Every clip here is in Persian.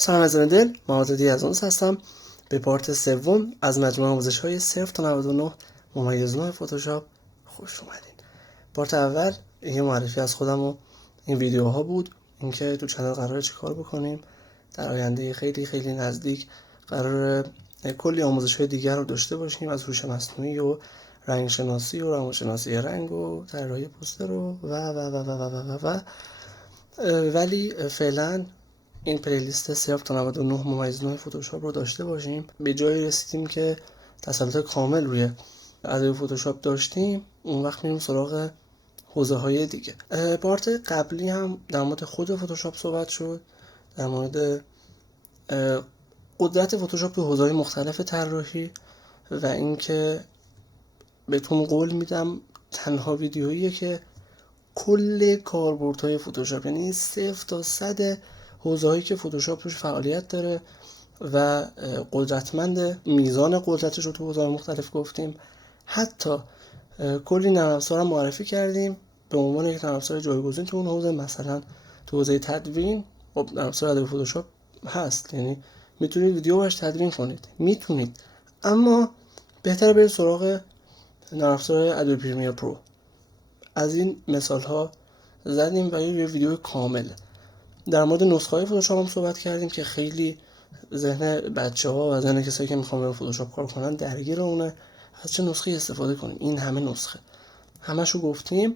سلام عزیزان دل، محمد از اون هستم. به پارت سوم از مجموعه آموزش‌های 0 تا 99 ممیز 9 فتوشاپ خوش اومدین. پارت اول یه معرفی از خودم و این ویدیوها بود، اینکه تو چنل قراره چیکار بکنیم. در آینده خیلی خیلی نزدیک قراره کلی آموزش‌های دیگر رو داشته باشیم، از هوش مصنوعی و رنگ شناسی و روانشناسی رنگ و طراحی پوستر و ولی فعلا این پلیلیست 0 تا 99 ممیز 9 فتوشاپ رو داشته باشیم. به جایی رسیدیم که تسلط کامل روی ادوبی فتوشاپ داشتیم، اون وقت میریم سراغ حوزه های دیگه. پارت قبلی هم در مورد خود فتوشاپ صحبت شد، در مورد قدرت فتوشاپ تو حوزه‌های مختلف طراحی و اینکه بهتون قول میدم تنها ویدیوییه که کل کاربردهای فتوشاپ، یعنی 0 تا 100 حوزه‌هایی که فتوشاپ توش فعالیت داره و قدرتمند، میزان قدرتش رو تو حوزه‌های مختلف گفتیم. حتی کلی نرم افزار معرفی کردیم به عنوان یک نرم افزار جایگزین تو اون حوزه. مثلا تو حوزه تدوین خب نرم افزار ادوبی فتوشاپ هست، یعنی میتونید ویدیو باش تدوین کنید، میتونید، اما بهتره برید سراغ نرم افزار ادوبی پریمیر پرو. از این مثال ها زدیم و یه ویدیو کامل در مورد نسخه های فتوشاپ هم صحبت کردیم که خیلی ذهن بچه ها و ذهن کسایی که میخوان به فتوشاپ کار کنن درگیر اونه. از چه نسخه استفاده کنیم؟ این همه نسخه همشو گفتیم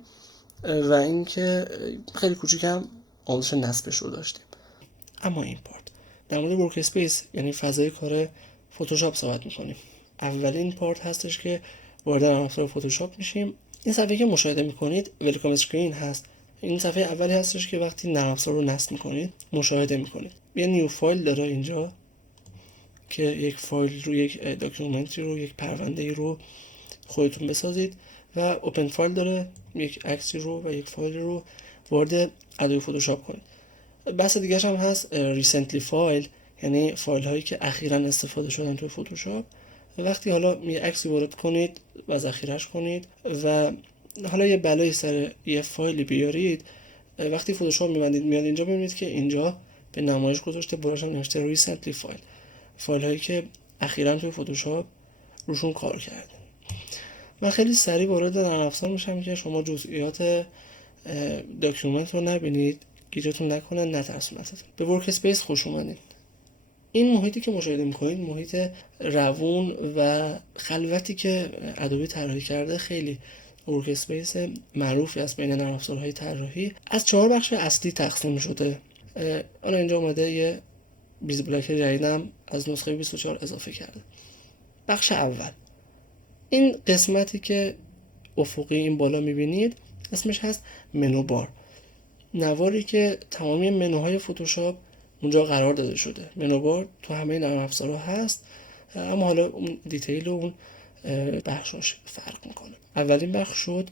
و اینکه خیلی کوچیکم آموزش نصبش رو داشتیم. اما این پارت در مورد ورک اسپیس یعنی فضای کار فتوشاپ صحبت میکنیم. اولین پارت هستش که وارد نرم افزار فتوشاپ میشیم. این صفحه که مشاهده میکنید ویلکام اسکرین هست. این صفحه اولی هستش که وقتی نرم افزار رو نصب میکنید مشاهده میکنید. یه نیو فایل داره اینجا که یک فایل رو، یک داکیومنتی رو، یک پرونده رو خودتون بسازید و اوپن فایل داره، یک عکسی رو و یک فایل رو وارد ادوبی فتوشاپ کنید. بحث دیگه هم هست ریسنتلی فایل، یعنی فایل هایی که اخیراً استفاده شدن توی فتوشاپ. وقتی حالا یه عکسی وارد کنید و ذخیره‌اش کنید و حالا یه بلایی سر یه فایلی بیارید، وقتی فتوشاپ می‌بندید میاد اینجا، ببینید که اینجا به نمایش گذاشته براش هم نوشته ریسنتلی فایل هایی که اخیراً توی فتوشاپ روشون کار کرده. من خیلی سریع وارد نرم افزار میشم که شما جزئیات داکیومنت رو نبینید، گیجتون نکنه، نترسونتتون. به ورک اسپیس خوش اومدید. این محیطی که مشاهده میکنید محیط روون و خلوتی که ادوبی طراحی کرده خیلی ورک اسپیس معروفی است بین نرم افزارهای طراحی. از 4 بخش اصلی تقسیم شده. حالا اینجا اومده یه بیز بلاک جدیدم از نسخه 24 اضافه کرده. بخش اول، این قسمتی که افقی این بالا میبینید اسمش هست منو بار، نواری که تمامی منوهای فتوشاپ اونجا قرار داده شده. منو بار تو همه نرم افزارها هست، اما حالا اون دیتیل و اون بخشاش فرق میکنه. اولین بخش شد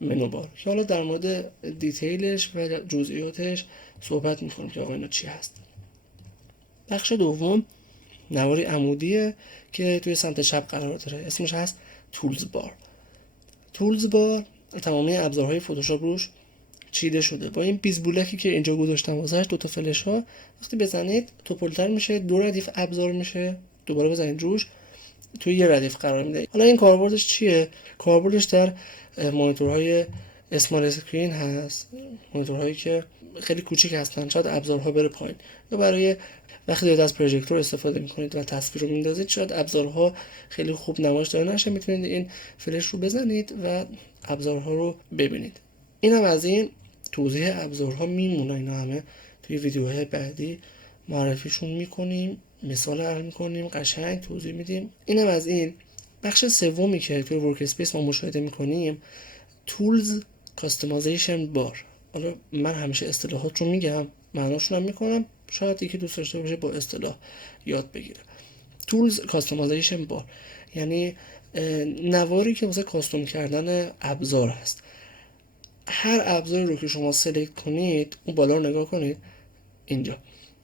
منو بار که حالا در مورد دیتیلش و جزئیاتش صحبت میکنیم که آقا اینا چی هست. بخش دوم نواری عمودیه که توی سمت چپ قرار داره، اسمش هست تولز بار. تولز بار تمامی ابزارهای فتوشاپ روش چیده شده. با این بیز بولکی که اینجا گذاشتم واسش، دو تا فلش ها، وقتی بزنید توپلتر میشه، دو ردیف ابزار میشه، دوباره بزنید روش، توی یه ردیف قرار میده. حالا این کاربردش چیه؟ کاربردش در مانیتورهای اسمال اسکرین هست، مانیتورهایی که خیلی کوچیک هستن، شاید ابزارها بره پایین، یا برای وقتی دارید از پروژکتور استفاده میکنید و تصویر رو میندازید شاید ابزارها خیلی خوب نمایش داده نشه، میتونید این فلش رو بزنید و ابزارها رو ببینید. اینم از این توضیح ابزارها میمونه، اینا همه توی ویدیوهای بعدی معرفیشون میکنیم، مثال حل میکنیم، قشنگ توضیح میدیم. اینم از این. بخش سومی که توی ورک اسپیس ما مشاهده میکنیم تولز کاستمایزیشن بار. حالا من همیشه اصطلاحات رو میگم، معناشون هم میکنم، شاید یکی دوست داشته باشه با اصطلاح یاد بگیره. تولز کاستمایزیشن بار یعنی نواری که واسه کاستوم کردن ابزار هست. هر ابزاری رو که شما سلکت کنید، اون بالا رو نگاه کنید اینجا،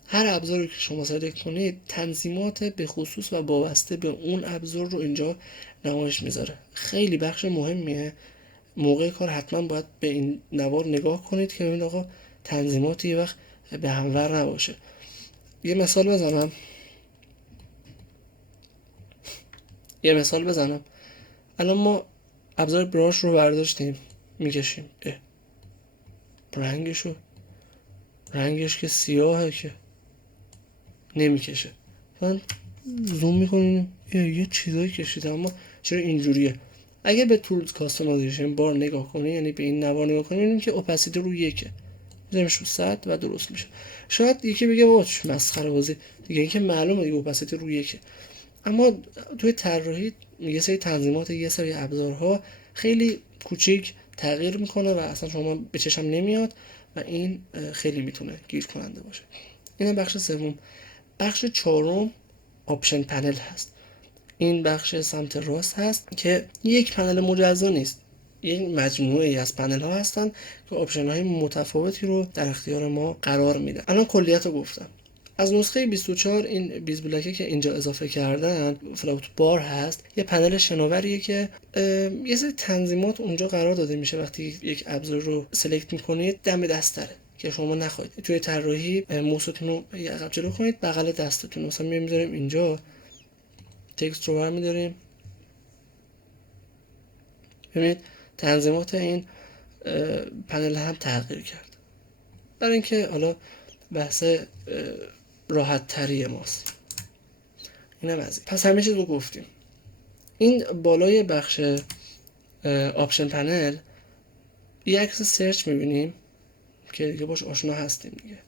هر ابزاری که شما سلکت کنید تنظیمات به خصوص و وابسته به اون ابزار رو اینجا نمایش میذاره. خیلی بخش مهمیه. موقع کار حتما باید به این نوار نگاه کنید که ببینید آقا تنظیمات یه وقت به همور نباشه. یه مثال بزنم. الان ما ابزار براش رو برداشتیم میکشیم، رنگش که سیاهه که نمیکشه. مثلا زوم میکنیم یه چیزایی کشیده اما چرا اینجوریه. اگه به تولز کاستمایزیشن بار نگاه کنی، یعنی به این نوار نگاه کنی، میبینیم که اپاسیتی رو یکه، میذاریمش رو 100 و درست میشه. شاید یکی بگه بابا چه مسخره بازی دیگه، این که معلومه دیگه اپاسیتی رو یکه. اما توی طراحی یه سری تنظیمات، یه سری ابزارها خیلی کوچیک تغییر میکنه و اصلا شما به چشم نمیاد و این خیلی میتونه گیر کننده باشه. این بخش سوم. بخش چهارم آپشن پنل هست. این بخش سمت راست هست که یک پنل مجزا نیست، یک مجموعه ای از پنل ها هستن که آپشن های متفاوتی رو در اختیار ما قرار میدن. الان کلیت رو گفتم. از نسخه 24 این بیز بلاکه که اینجا اضافه کردن، فلوت بار هست، یه پنل شناوریه که یه سری تنظیمات اونجا قرار داده میشه. وقتی یک ابزار رو سلکت میکنید دم دستره که شما نخواهید توی طراحی موستون رو عقب جلو کنید بغل دستتون. مثلا میذاریم اینجا، تکست رو برمی‌داریم، ببینید تنظیمات این پنل هم تغییر کرد برای اینکه حالا بحث راحت تری ماست. اینم از این. پس همه چیز رو گفتیم. این بالای بخش آپشن پنل یه عکس سرچ میبینیم که دیگه باش آشنا هستیم دیگه.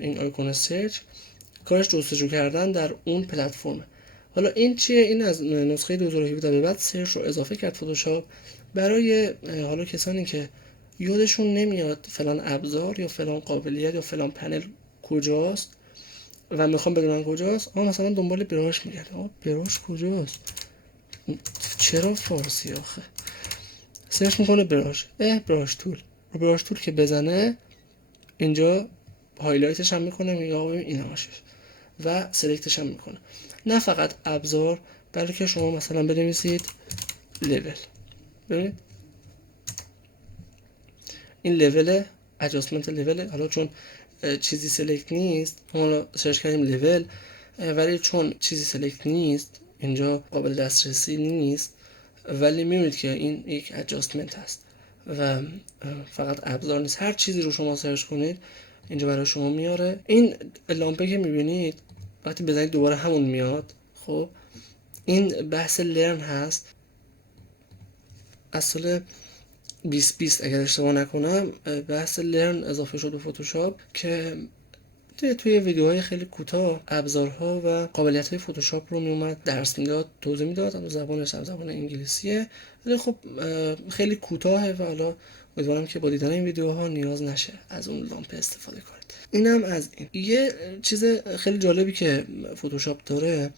این آیکون سرچ کارش جستجو کردن در اون پلتفرمه. حالا این چیه؟ این از نسخه 2017 به بعد سرچ رو اضافه کرد فتوشاپ برای حالا کسانی که یادشون نمیاد فلان ابزار یا فلان قابلیت یا فلان پنل کجاست و میخوام بدونن کجاست. مثلا دنبال براش میگرده، براش کجاست، چرا فارسی آخه. سرچ میکنه براش، براش تول. رو براش تول که بزنه اینجا هایلایتش هم میکنه، میگه آقا ببین این هاشش و سلکتش هم میکنه. نه فقط ابزار بلکه شما مثلا بنویسید لول، ببینید این لول ادجاستمنت لول. حالا چون چیزی سلکت نیست، حالا سرچ کردیم لول، ولی چون چیزی سلکت نیست اینجا قابل دسترسی نیست، ولی میبینید که این یک ادجاستمنت هست و فقط ابزار نیست. هر چیزی رو شما سرچ کنید اینجا برای شما میاره. این لامپه که میبینید وقتی بزنید دوباره همون میاد. خب این بحث لرن هست از سال 2020 اگر اشتباه نکنم. بحث لرن اضافه شد به فتوشاپ که توی ویدیوهای خیلی کوتاه ابزارها و قابلیت‌های فتوشاپ رو میومد درس میداد، توضیح میداد. اما زبانش هم زبان انگلیسیه ولی خب خیلی کوتاهه و حالا امیدوارم که با دیدن این ویدیوها نیاز نشه از اون لامپ استفاده کنید. اینم از این. یه چیز خیلی جالبی که فتوشاپ داره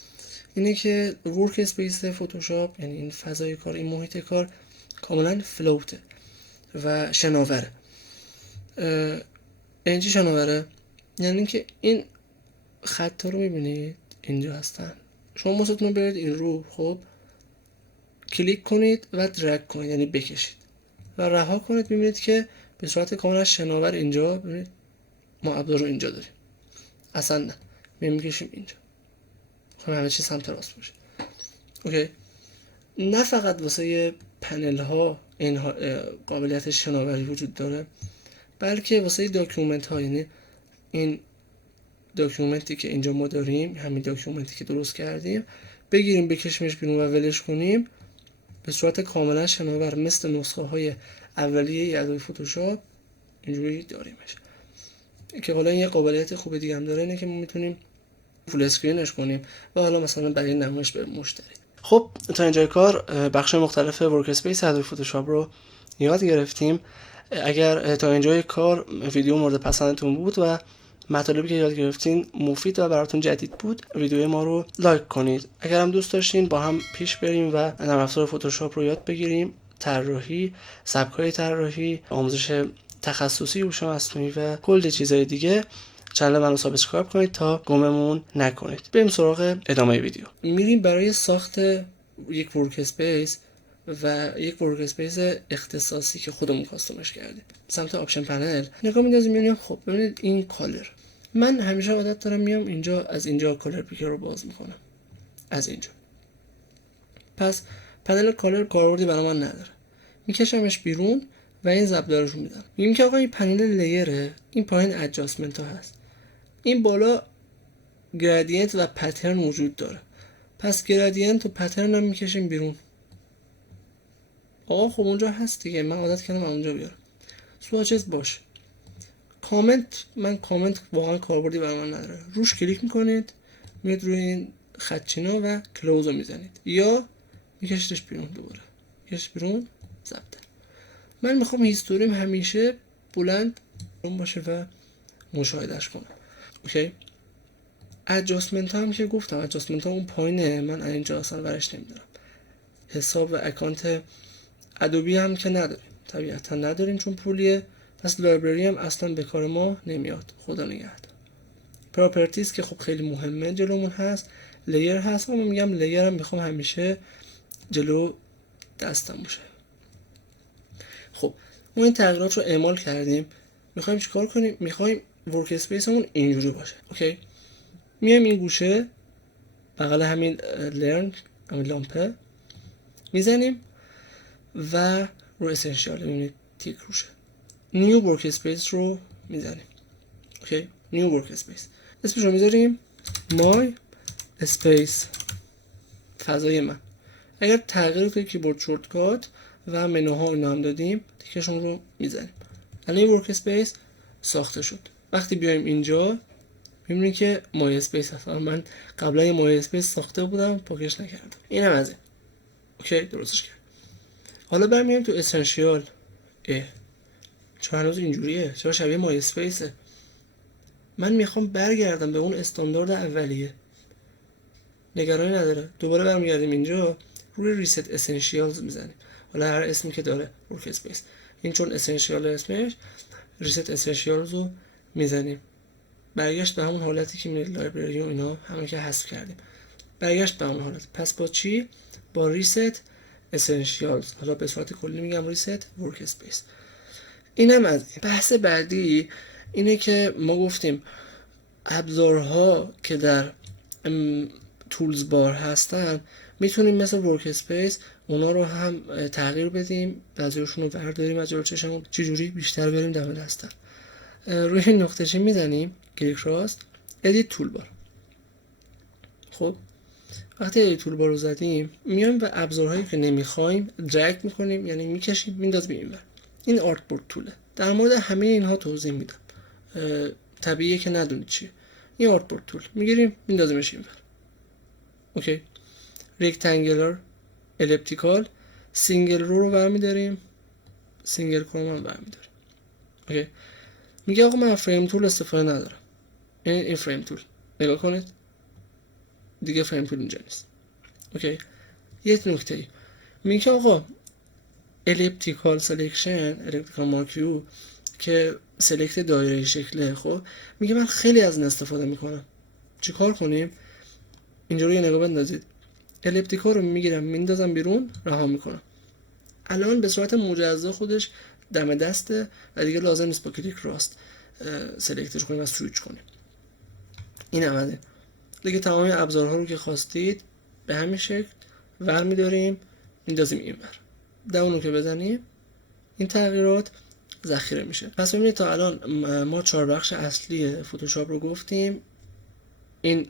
اینه که ورک اسپیس فتوشاپ، یعنی این فضای کار، این محیط کار کاملا فلوته و شناوره. این چی شناوره؟ یعنی اینکه این خطا رو میبینید اینجا هستن، شما موستون رو برید این رو، خب کلیک کنید و درگ کنید یعنی بکشید و رها کنید، میبینید که به صورت کاملا شناور اینجا ببینید ما ابزار رو اینجا داریم. اصلا نه میکشیم اینجا، خب همه چیز سمت راست باشه. اوکی. نه فقط واسه پنل ها این قابلیت شناوری وجود داره بلکه واسه داکیومنت ها، یعنی این داکیومنتی که اینجا ما داریم، همین داکیومنتی که درست کردیم، بگیریم بکشیمش بیرون و ولش کنیم به صورت کاملا شناور مثل نسخه های اولیه ادوبی فتوشاپ اینجوری داریمش. که حالا این یه قابلیت خوب دیگه هم داره، اینه که ما میتونیم فول اسکرینش کنیم و حالا مثلا برای نمایش به مشتری. خب تا اینجای کار بخش مختلف ورک اسپیس ادوبی فتوشاپ رو یاد گرفتیم. اگر تا اینجای کار ویدیو مورد پسندتون بود و مطالبی که یاد گرفتین مفید و براتون جدید بود، ویدیو ما رو لایک کنید. اگر هم دوست داشتین با هم پیش بریم و نرم افزار فتوشاپ رو یاد بگیریم، طراحی، سبک‌های طراحی، آموزش تخصصی هوش مصنوعی و کلی چیزای دیگه، چنل منو سابسکرایب کنید تا گممون نکنید. بریم سراغ ادامه ویدیو. میریم برای ساخت یک ورک اسپیس و یک ورک اسپیس اختصاصی که خودمون کاستومش کردیم. سمت آپشن پنل نگاه می‌اندازیم، می‌بینیم خب ببینید این کالر من همیشه عادت دارم میام اینجا، از اینجا کالر پیکر رو باز میکنم، از اینجا. پس پنل کالر کاربردی برای من نداره، میکشمش بیرون و این زبدارش رو میدم. میگیم که آقا این پنل لیره، این پایین ادجاستمنت ها هست، این بالا گرادینت و پترن وجود داره. پس گرادینت و پترن هم میکشیم بیرون. آقا خب اونجا هست دیگه، من عادت کردم اونجا بیارم. سواچز باشه. کامنت، من کامنت واقعا کاربردی برای من نداره. روش کلیک میکنید، میاد روی این خطچینا و کلوز رو میزنید یا میکشیدش بیرون، دوباره میکشیدش بیرون، ضبط. من میخوام هیستوریم همیشه بلند باشه و مشاهدهش کنم. اوکی. ادجاستمنت هم که گفتم، ادجاستمنت ها اون پایینه، من اینجا اصلا ورش نمیدارم. حساب و اکانت ادوبی هم که نداریم، طبیعتا نداریم چون پولیه. پس لایبرری هم اصلا به کار ما نمیاد، خدا نگهدار. پراپرتیز که خب خیلی مهمه جلومون هست. لیر هست، اما میگم لیر هم میخوام همیشه جلو دستم باشه. خب ما این تغییرات رو اعمال کردیم، میخوایم چیکار کنیم؟ میخوایم ورک اسپیسمون اینجوری باشه. اوکی. میایم این گوشه بغل همین لرن، همین لامپه میزنیم و رو اسنشیال میبینید تیک روشه. نیو ورک اسپیس رو میزنیم. اوکی. نیو ورک اسپیس اسمش رو میذاریم مای اسپیس، فضای من. اگر تغییر کنید کیبورد شورتکات و منوها اینا هم دادیم، تیکشون رو میزنیم. الان این ورک اسپیس ساخته شد. وقتی بیایم اینجا میبینید که مای اسپیس هست. من قبلا یه مای اسپیس ساخته بودم، پاکش نکردم. اینم از این. اوکی، درستش کردم. حالا برمیام تو اسنشیال. چرا هنوز اینجوریه؟ چرا شبیه مای اسپیسه؟ من میخوام برگردم به اون استاندارد اولیه. نگرانی نداره. دوباره برمیگردیم اینجا، روی ریست اسنشیالز میزنیم. حالا هر اسمی که داره ورک اسپیس، این چون اسنشیال اسمش، ریست اسنشیالز رو میزنیم. برگشت به همون حالتی که میاد لایبرری و اینا، همون که حذف کردیم. برگشت به همون حالت. پس با چی؟ با ریست اسنشیالز. حالا به صورت کلی میگم ریست ورک اسپیس. اینم از این. بحث بعدی اینه که ما گفتیم ابزارها که در تولز بار هستن میتونیم مثل ورک اسپیس اونا رو هم تغییر بدیم، بعضیشون رو برداریم از جلوی چشمون، چجوری بیشتر بریم دم دستن. روی این نقطه‌چه میزنیم، کلیک راست، ادیت تول بار. خب وقتی ادیت تول بار رو زدیم، میایم به ابزارهایی که نمیخوایم درگ میکنیم، یعنی میکشیم میندازیم اینور. این آرت بورد توله. در مورد همه اینها توضیح میدم، طبیعیه که ندونید چیه. این آرت بورد تول میگیریم میندازیمش اینور. اوکی. رکتانگولار، الیپتیکال، سینگل رو برمیداریم، سینگل کروم هم برمیداریم. اوکی. میگه آقا من فریم تول استفاده ندارم. این فریم تول نگاه کنید دیگه، فریم تول اینجا نیست. اوکی. یه نکته ای میگه آقا الیپتیکال سلکشن، الیپتیکال مارکیو که سلکت دایره شکله، خب میگه من خیلی از این استفاده میکنم. چیکار کنیم؟ اینجا رو یه نگاه بندازید. الیپتیکال رو میگیرم میندازم بیرون، رها میکنم. الان به صورت مجزا خودش دم دسته و دیگه لازم نیست با کلیک راست سلکتش کنیم و سویچ کنیم. این عمله دیگه. تمامی ابزارها رو که خواستید به همین شکل ور میداریم میندازیم اینور. داونو که بزنیم این تغییرات ذخیره میشه. پس ببینید تا الان ما 4 بخش اصلی فتوشاپ رو گفتیم. این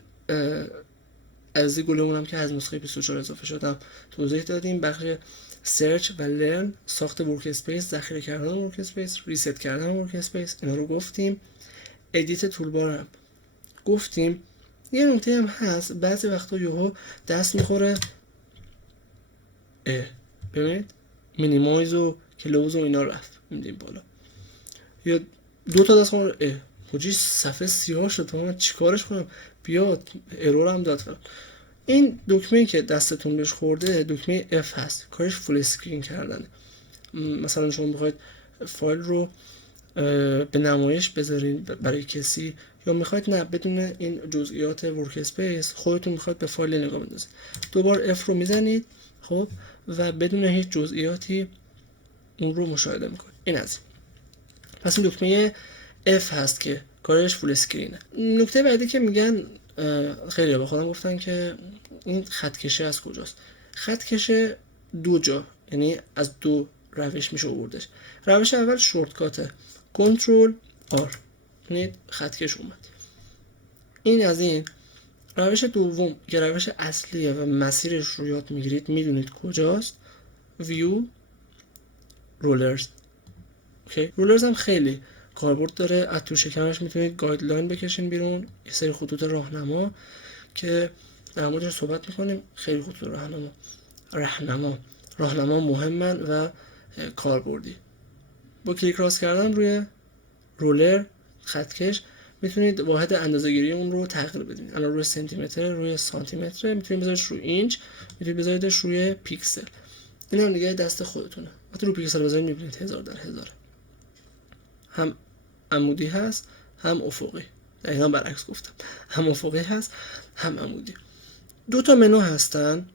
از گلمون هم که از نسخه 24 اضافه شدم توضیح دادیم. بخش سرچ و لرن، ساخت ورک اسپیس، ذخیره کردن ورک اسپیس، ریست کردن ورک اسپیس، اینا رو گفتیم. ادیت تولبار هم گفتیم. یه نکته هم هست، بعضی وقتا یهو دست میخوره، ببینید مینیمایز و کلوز و اینا رفت میدیم بالا، یا 2 تا دست خوره، حاجی صفحه سیاه شد، من چیکارش کنم؟ بیاد ارور هم داد فلان. این دکمه‌ای که دستتون بهش خورده دکمه F هست، کارش فول اسکرین کردنه. مثلا شما بخواید فایل رو به نمایش بذارین برای کسی، یا میخواید نه بدون این جزئیات ورک اسپیس خودتون میخواید به فایل نگاه بندازید، دوبار F رو میزنید، خب، و بدون هیچ جزئیاتی اون رو مشاهده میکنید. این از این. پس این دکمه F هست که کارش فول اسکرینه. نکته بعدی که میگن، خیلی به خودم گفتن که این خط کشه از کجاست. خط کشه دو جا، یعنی از دو روش میشه آوردش. روش اول شورتکاته، کنترل آر، یعنی خط کش اومد. این از این. روش دوم که روش اصلیه و مسیرش رو یاد میگیرید، میدونید کجاست، ویو رولرز. اوکی، رولرز هم خیلی کاربرد داره. از تو شکمش میتونید گایدلاین بکشین بیرون، یه سری خطوط راهنما که در موردش صحبت میکنیم. خیلی خطوط راهنما مهمن و کاربردی. با کلیک راست کردن روی رولر خطکش میتونید واحد اندازه‌گیری اون رو تغییر بدید. الان روی سانتیمتر، روی سانتیمتر، میتونید بذاریدش روی اینچ، میتونید بذاریدش روی پیکسل. اینا دیگه دست خودتونه. وقتی رو پیکسل بذارید میبینید 1000 در 1000. هم عمودی هست هم افقی. دقیقاً برعکس گفتم. هم افقی هست هم عمودی. دو تا منو هستن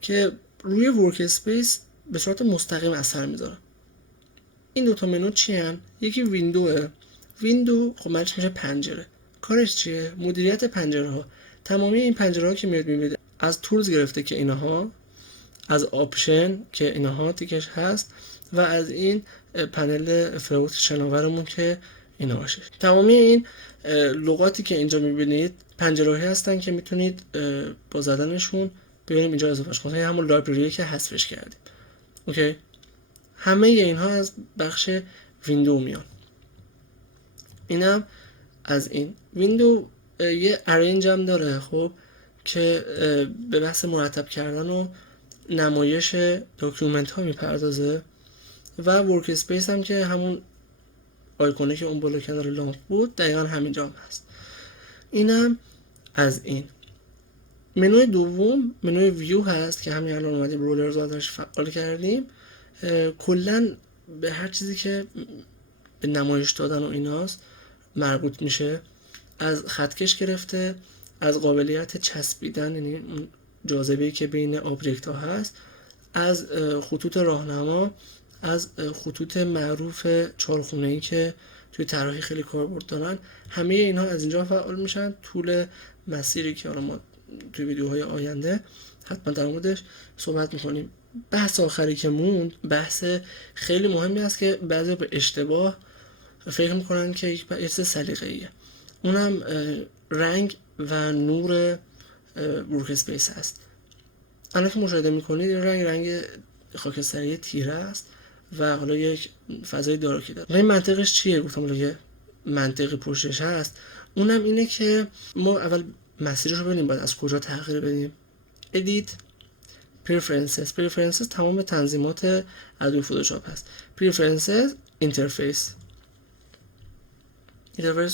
که روی ورک اسپیس به صورت مستقیم اثر میذاره. این دو تا منو چی هن؟ یکی ویندوه. ویندو خب معنیش میشه پنجره. کارش چیه؟ مدیریت پنجره ها. تمامی این پنجره ها که میاد میبینید، از تولز گرفته که اینها، از آپشن که اینها تیکش هست، و از این پنل فروت شناورمون که اینا باشه. تمامی این لغاتی که اینجا میبینید پنجره‌ای هستن که میتونید با زدنشون ببینیم اینجا اضافهش کنید. همون لایبرری که حذفش کردیم. اوکی، همه اینها از بخش ویندو میان. اینم از این. ویندو یه ارنج هم داره خب که به بحث مرتب کردن و نمایش داکیومنت ها میپردازه، و ورک اسپیس هم که همون آیکونه که اون بالا کنار لامپ بود دقیقا همینجا هم هست. اینم از این. منوی دوم منوی ویو هست که همین الان اومدیم رولرز آدرش فعال کردیم. کلن به هر چیزی که به نمایش دادن و ایناست مربوط میشه. از خطکش گرفته، از قابلیت چسبیدن، یعنی جاذبه‌ای که بین آبجکت ها هست، از خطوط راهنما، از خطوط معروف چهارخونه‌ای که توی طراحی خیلی کاربرد دارن. همه اینها از اینجا فعال میشن. طول مسیری که حالا ما توی ویدیوهای آینده حتما در موردش صحبت میکنیم. بحث آخری که موند، بحث خیلی مهمی است که بعضی به اشتباه فکر میکنن که یک بحث سلیقه‌ایه. اونم رنگ و نور ورک اسپیس هست. الان که مشاهده میکنید این رنگ خاکستری تیره است و حالا یک فضای دارکی داره. این منطقش چیه؟ گفتم حالا یه منطقی پشتش هست. اونم اینه که ما اول مسیرش رو ببینیم باید از کجا تغییر بدیم. Edit Preferences تمام تنظیمات ادوبی فتوشاپ هست. Preferences Interface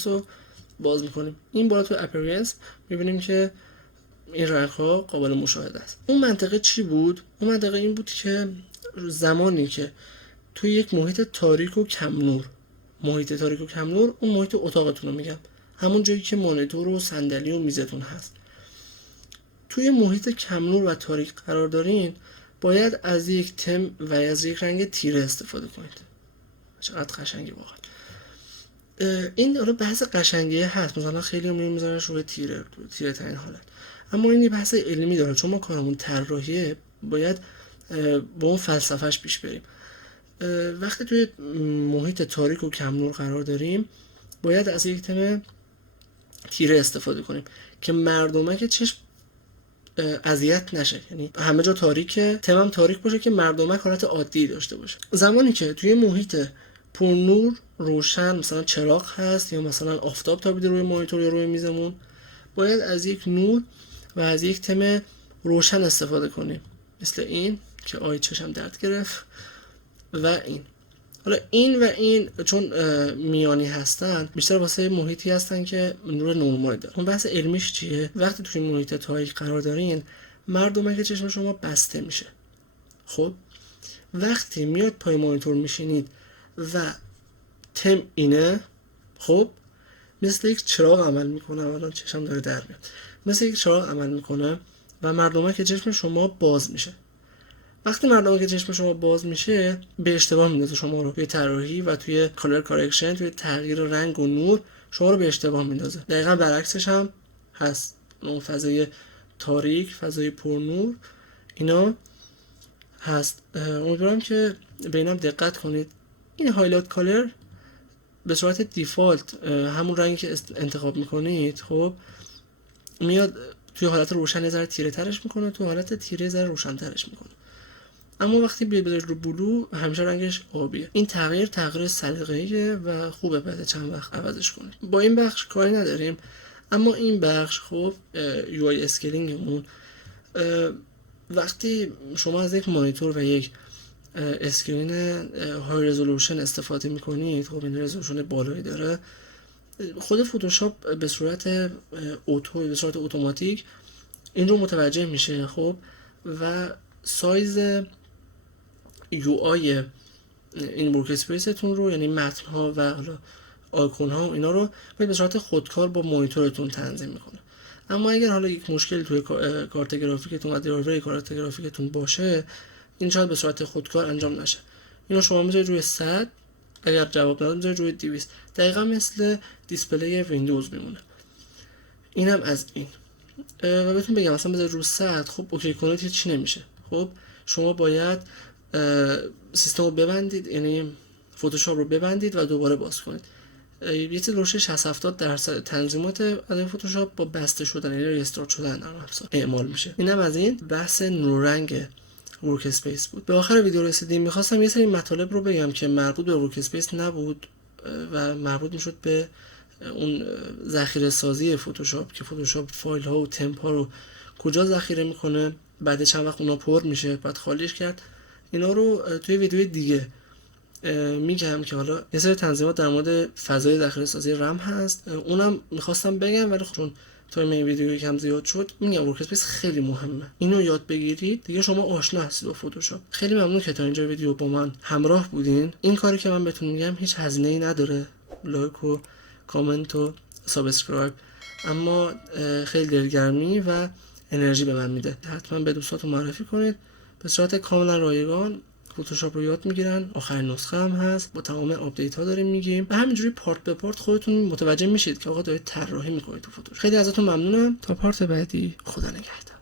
رو باز میکنیم. این بالا تو Appearance میبینیم که این رنگ ها قابل مشاهده است. اون منطقه چی بود؟ اون منطقه این بود که زمانی که توی یک محیط تاریک و کم نور، اون محیط اتاقتون رو میگم، همون جایی که مانیتور و صندلی و میزتون هست، توی محیط کم نور و تاریک قرار دارین، باید از یک تم و از یک رنگ تیره استفاده کنید. چقدر قشنگی واقعا. این حالا بحث قشنگی هست، مثلا خیلی هم میذارنش روی تیره ترین حالت، اما این بحث علمی داره، چون ما کارمون طراحیه باید با اون فلسفهش پیش بریم. وقتی توی محیط تاریک و کم نور قرار داریم باید از یک تم تیره استفاده کنیم که مردمک چشم اذیت نشه، یعنی همه جا تاریکه، تمام تاریک باشه که مردمک حالت عادی داشته باشه. زمانی که توی محیط پرنور روشن مثلا چراغ هست یا مثلا آفتاب تابیده روی مانیتور یا روی میزمون، باید از یک نور و از یک تم روشن استفاده کنیم، مثل این که آی چشم درد گرفت و این. حالا این و این چون میانی هستن بیشتر واسه محیطی هستن که نور نورمال داره. اون بحث علمیش چیه؟ وقتی توی محیط تاریک قرار دارین مردمک چشم شما بسته میشه. خب وقتی میاد پای مانیتور میشینید و تم اینه، خب مثل یک چراغ عمل میکنه. الان چشم داره در میاد. مثل یک چراغ عمل میکنه و مردمک چشم شما باز میشه. وقتی مردمک چشم شما باز میشه به اشتباه میندازه شما رو توی طراحی و توی کالر کارکشن، توی تغییر رنگ و نور شما رو به اشتباه میندازه. دقیقا برعکسش هم هست، اون فضای تاریک، فضای پرنور، اینا هست. امیدوارم که به اینم دقت کنید. این هایلایت کالر به صورت دیفالت همون رنگی که انتخاب میکنید خب میاد توی حالت روشن ذره تیره ترش میکنه، تو حالت تیره ذره روشن ترش میکنه. اما وقتی بذارید رو بلو همیشه رنگش آبیه. این تغییر سلیقه‌ایه و خوبه بعد چند وقت عوضش کنید. با این بخش کاری نداریم، اما این بخش خب یو آی اسکیلینگمون، وقتی شما از یک مانیتور و یک اسکرین های رزولوشن استفاده میکنید، خب این رزولوشن بالایی داره، خود فوتوشاپ به صورت اتوماتیک این رو متوجه میشه خب و سایز یو آی این ورک اسپیستون رو، یعنی متن ها و حالا آیکون ها و اینا رو به صورت خودکار با مانیتورتون تنظیم میکنه. اما اگر حالا یک مشکلی توی کارت گرافیکتون و درایور کارت گرافیکتون باشه، این شاید به صورت خودکار انجام نشه. اینو شما میذارید روی 100، اگر جواب نداد میذارید روی 200. دقیقا مثل دیسپلی ویندوز میمونه. اینم از این. و بهتون بگم مثلا بذارید روی 100، خب اوکی کنید چی نمیشه. خب شما باید سیستم رو ببندید، یعنی فتوشاپ رو ببندید و دوباره باز کنید. یه چیز روش 60-70% تنظیمات ادوبه فتوشاپ با بسته شدن، یعنی ریستارت شدن نرم افزار اعمال میشه. اینم از این بحث نوررنگ ورک اسپیس بود. به آخر ویدیو رسیدیم. میخواستم یه سری مطالب رو بگم که مربوط به ورک اسپیس نبود و مربوط میشد به اون ذخیره سازی فتوشاپ، که فتوشاپ فایل ها و تمپ ها رو کجا ذخیره میکنه، بعد چند وقت اونا پر میشه، بعد خالیش کرد. اینا رو توی ویدیو دیگه میگم که حالا یه سری تنظیمات در مورد فضای ذخیره سازی رم هست، اونم میخواستم بگم، ولی چون تایم این ویدیو یکم زیاد شد، میگم ورک اسپیس خیلی مهمه، اینو یاد بگیرید دیگه شما آشنا هستید با فتوشاپ. خیلی ممنون که تا اینجا ویدیو با من همراه بودین. این کاری که من بهتون میگم هیچ هزینه‌ای نداره، لایک و کامنت و سابسکرایب، اما خیلی دلگرمی و انرژی به من میده. حتما به دوستاتون معرفی کنید. به صورت کاملا رایگان فتوشاپ رو یاد میگیرن. آخرین نسخه هم هست، با تمام آپدیت ها داریم میگیم و همینجوری پارت به پارت خودتون متوجه میشید که آقا دارید طراحی میکنید تو فتوشاپ. خیلی ازتون ممنونم. تا پارت بعدی، خدا نگهدار.